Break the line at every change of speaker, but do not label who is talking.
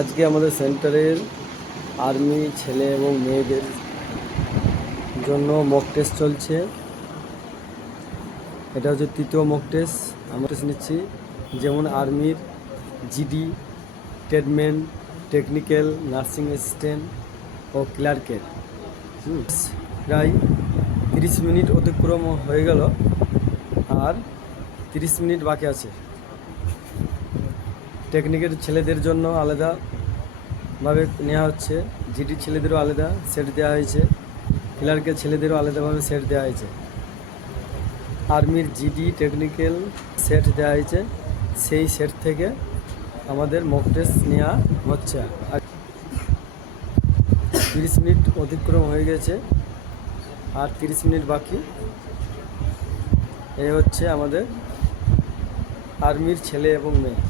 আজকে আমাদের সেন্টারের আর্মি ছেলে এবং মেয়েদের জন্য মক টেস্ট চলছে। এটা হচ্ছে তৃতীয় মক টেস্ট আমরা টেস্ট নিচ্ছি। যেমন আর্মির GD, tradesman technical nursing assistant ও ক্লার্কের প্রায় তিরিশ মিনিট অতিক্রম হয়ে গেল আর তিরিশ মিনিট বাকি আছে। টেকনিকের ছেলেদের জন্য আলাদাভাবে নেওয়া হচ্ছে। জিডি ছেলেদেরও আলাদা সেট দেওয়া হয়েছে। ক্লার্কের ছেলেদেরও আলাদাভাবে সেট দেওয়া হয়েছে। আর্মির জিডি টেকনিক্যাল সেট দেওয়া হয়েছে। সেই সেট থেকে আমাদের মক টেস্ট নেওয়া হচ্ছে। আর তিরিশ মিনিট অতিক্রম হয়ে গেছে। আর তিরিশ মিনিট বাকি। এই হচ্ছে আমাদের আর্মির ছেলে এবং মেয়ে।